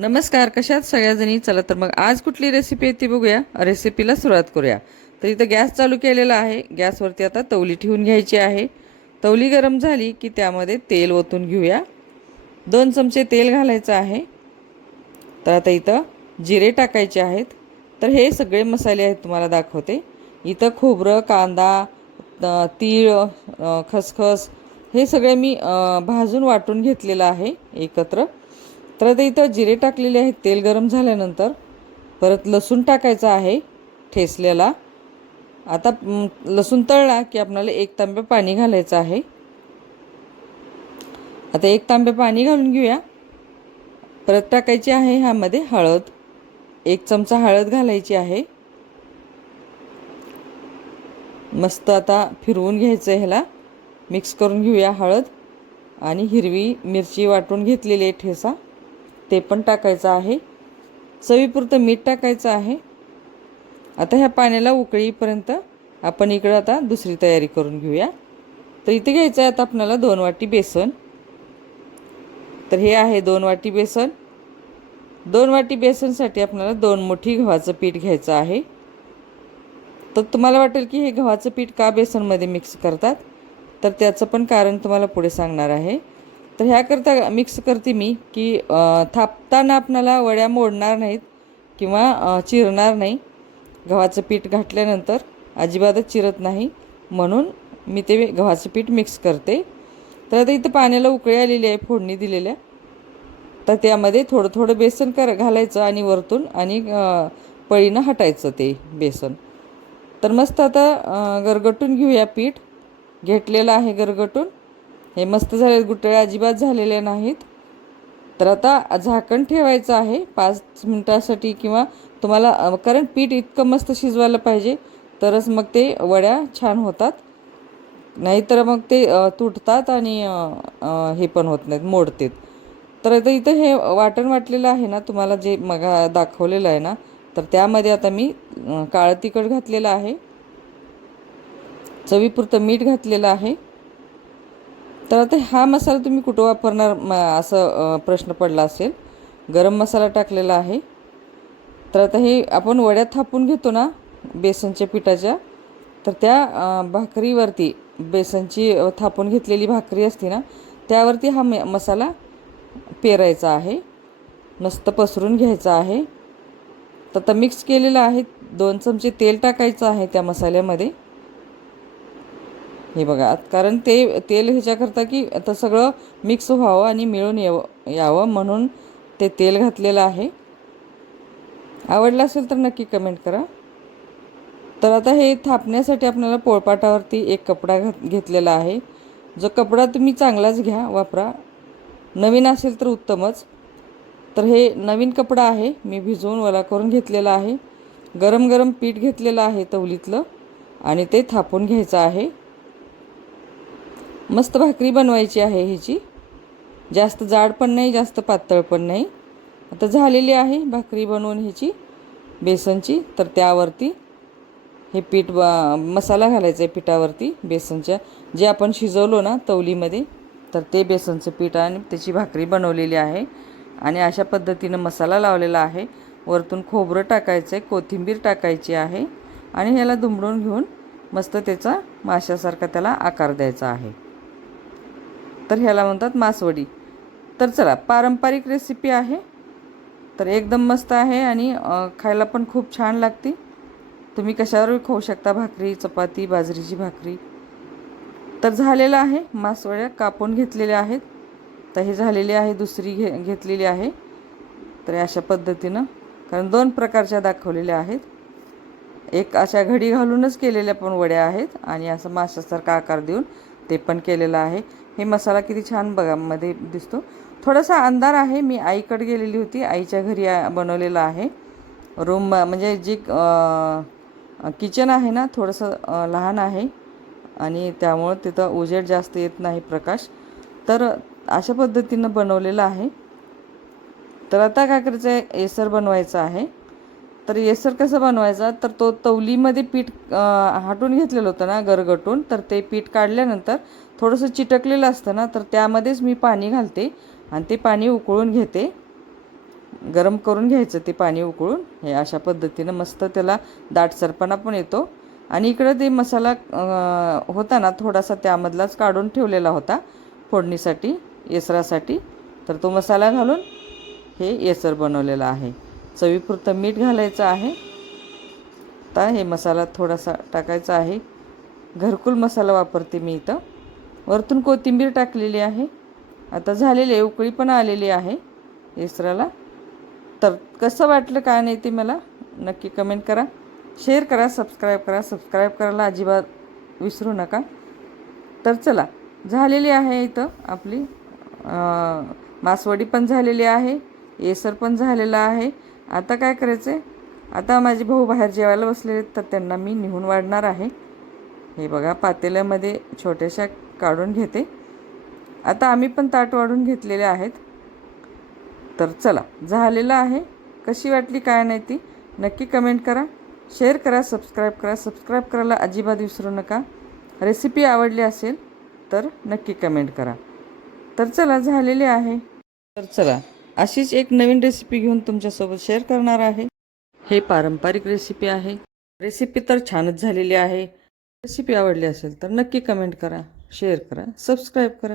नमस्कार, कशात सगळ्याजणी. चला तर मग आज कुठली रेसिपी आहे ती बघूया. रेसिपीला सुरुवात करूया. तर इथं गॅस चालू केलेला आहे. गॅसवरती आता तवली ठेवून घ्यायची आहे. तवली गरम झाली की त्यामध्ये तेल ओतून घेऊया. 2 चमचे तेल घालायचं आहे. तर आता इथं जिरे टाकायचे आहेत. तर हे सगळे मसाले आहेत तुम्हाला दाखवते. इथं खोबरं, कांदा, तीळ, खसखस हे सगळे मी भाजून वाटून घेतलेलं आहे एकत्र. तर आता इथं जिरे टाकलेले आहेत. तेल गरम झाल्यानंतर परत लसूण टाकायचा आहे ठेचलेला. आता लसूण तळला की आपल्याला 1 तांब्या पाणी घालायचं आहे. आता 1 तांब्या पाणी घालून घेऊया. परत टाकायची आहे ह्यामध्ये हळद. 1 चमचा हळद घालायची आहे. मस्त आता फिरवून घ्यायचं, ह्याला मिक्स करून घेऊया. हळद आणि हिरवी मिरची वाटून घेतलेली आहे ठेचा, ते पण टाकायचं आहे. चवीपुरतं मीठ टाकायचं आहे. आता ह्या पाण्याला उकळीपर्यंत आपण इकडं आता दुसरी तयारी करून घेऊया. तर इथे घ्यायचं आहे आता आपल्याला 2 वाटी बेसन. तर हे आहे 2 वाटी बेसन. 2 वाटी बेसनसाठी आपल्याला 2 मुठी गव्हाचं पीठ घ्यायचं आहे. तर तुम्हाला वाटेल की हे गव्हाचं पीठ का बेसनमध्ये मिक्स करतात, तर त्याचं पण कारण तुम्हाला पुढे सांगणार आहे. तर ह्याकरता मिक्स करते मी की थापताना आपल्याला वड्या मोडणार नाहीत किंवा चिरणार नाही. गव्हाचं पीठ घातल्यानंतर अजिबातच चिरत नाही, म्हणून मी ते गव्हाचं पीठ मिक्स करते. तर आता इथं पाण्याला उकळी आलेली आहे फोडणी दिलेल्या. तर त्यामध्ये थोडं थोडं बेसन घालायचं आणि वरतून आणि पळीनं हटायचं ते बेसन. तर मस्त आता गरगटून घेऊया. पीठ घेतलेलं आहे गरगटून. हे मस्त झाले, गुठळे अजिबात झालेले नाहीत. तर आता झाकण ठेवायचं आहे 5 मिनिटासाठी, किंवा तुम्हाला कारण पीठ इतकं मस्त शिजवायला पाहिजे तरच मग ते वड्या छान होतात. नाहीतर मग ते तुटतात आणि हे पण होत नाहीत, मोडतात. तर आता इथं हे वाटण वाटलेलं आहे ना, तुम्हाला जे मग दाखवलेलं आहे ना, तर त्यामध्ये आता मी काळं तिखट घातलेलं आहे. चवीपुरतं मीठ घातलेलं आहे. तर आता हा मसाला तुम्ही कुठं वापरणार असं प्रश्न पडला असेल. गरम मसाला टाकलेला आहे. तर आता हे आपण वड्या थापून घेतो ना बेसनच्या पिठाच्या, तर त्या भाकरीवरती, बेसनची थापून घेतलेली भाकरी असते ना, त्यावरती हा मसाला पेरायचा आहे. मस्त पसरून घ्यायचा आहे. तर आता मिक्स केलेलं आहे. 2 चमचे तेल टाकायचं आहे त्या मसाल्यामध्ये. हे बघा, कारण ते तेल ह्याच्याकरता की आता सगळं मिक्स व्हावं आणि मिळून यावं म्हणून ते तेल घातलेलं आहे. आवडलं असेल तर नक्की कमेंट करा. तर आता हे थापण्यासाठी आपल्याला पोळपाटावरती एक कपडा घेतलेला आहे. जो कपडा तुम्ही चांगलाच घ्या, वापरा. नवीन असेल तर उत्तमच. तर हे नवीन कपडा आहे, मी भिजवून ओला करून घेतलेला आहे. गरम गरम पीठ घेतलेलं आहे तवलीतलं आणि ते थापून घ्यायचं आहे. मस्त भाकरी बनवायची आहे ह्याची. जास्त जाड पण नाही, जास्त पातळ पण नाही. आता झालेली आहे भाकरी बनवून ह्याची बेसनची. तर त्यावरती हे पीठ मसाला घालायचा आहे पिठावरती बेसनच्या, जे आपण शिजवलो ना तवलीमध्ये, तर ते बेसनचं पीठ आणि त्याची भाकरी बनवलेली आहे. आणि अशा पद्धतीनं मसाला लावलेला आहे. वरतून खोबरं टाकायचं आहे, कोथिंबीर टाकायची आहे आणि ह्याला दुमडून घेऊन मस्त त्याचा माशासारखा त्याला आकार द्यायचा आहे. तर ह्याला म्हणतात मासवडी. तर चला, पारंपरिक रेसिपी आहे. तर एकदम मस्त आहे आणि खायला पण खूप छान लागते. तुम्ही कशावरही खाऊ शकता, भाकरी, चपाती, बाजरीची भाकरी. तर झालेलं आहे. मासवड्या कापून घेतलेल्या आहेत. तर हे झालेली आहे. दुसरी घेतलेली आहे. तर अशा पद्धतीनं, कारण 2 प्रकारच्या दाखवलेल्या आहेत. एक अशा घडी घालूनच केलेल्या पण वड्या आहेत आणि असं माशासारखा आकार देऊन ते पण केलेलं आहे. हे मसाला किती छान बघा मध्ये दिसतो. थोडासा अंधार आहे, मी आईकडे गेलेली होती, आईच्या घरी बनवलेला आहे. रूम म्हणजे जे किचन आहे ना, थोडंसं लहान आहे आणि त्यामुळं तिथं उजेड जास्त येत नाही, प्रकाश. तर अशा पद्धतीनं बनवलेलं आहे. तर आता काय करायचं आहे, येसर बनवायचा आहे. तर येसर कसं बनवायचा, तर तो तवलीमध्ये पीठ हाटून घेतलेलं होतं ना गरगटून, तर ते पीठ काढल्यानंतर थोडंसं चिटकलेलं असतं ना, तर त्यामध्येच मी पाणी घालते आणि ते पाणी उकळून घेते. गरम करून घ्यायचं ते पाणी उकळून. हे अशा पद्धतीनं मस्त त्याला दाटसरपणा पण येतो. आणि इकडं ते मसाला होता ना थोडासा, त्यामधलाच काढून ठेवलेला होता फोडणीसाठी, येसरासाठी. तर तो मसाला घालून हे येसर बनवलेलं आहे. चवीपुरतं मीठ घालायचं आहे. आता हे मसाला थोडासा टाकायचा आहे. घरकुल मसाला वापरते मी इथं. वरतून कोथिंबीर टाकलेली आहे. आता झालेली आहे, उकळी पण आलेली आहे येसराला. तर कसं वाटलं काय नाही ते मला नक्की कमेंट करा, शेअर करा, सबस्क्राईब करा. सबस्क्राईब करायला अजिबात विसरू नका. तर चला, झालेली आहे इथं आपली मासवडी पण झालेली आहे, येसर पण झालेला आहे. आता काय करायचं आहे, आता माझे भाऊ बाहेर जेवायला बसलेले आहेत, तर त्यांना मी निहून वाढणार आहे. हे बघा पातेल्यामध्ये छोट्याशा काढून घेते. आता आम्ही पण ताट वाढून घेतलेले आहेत. तर चला, झालेलं आहे. कशी वाटली काय नाही ती नक्की कमेंट करा, शेअर करा, सबस्क्राईब करा. सबस्क्राईब करायला अजिबात विसरू नका. रेसिपी आवडली असेल तर नक्की कमेंट करा. तर चला, झालेली आहे. तर चला, अशीच एक नवीन रेसिपी घेऊन तुमच्यासोबत शेअर करणार आहे. हे पारंपरिक रेसिपी आहे. रेसिपी तर छानच झालेली आहे. रेसिपी आवडली असेल तर नक्की कमेंट करा, शेअर करा, सबस्क्राईब करा.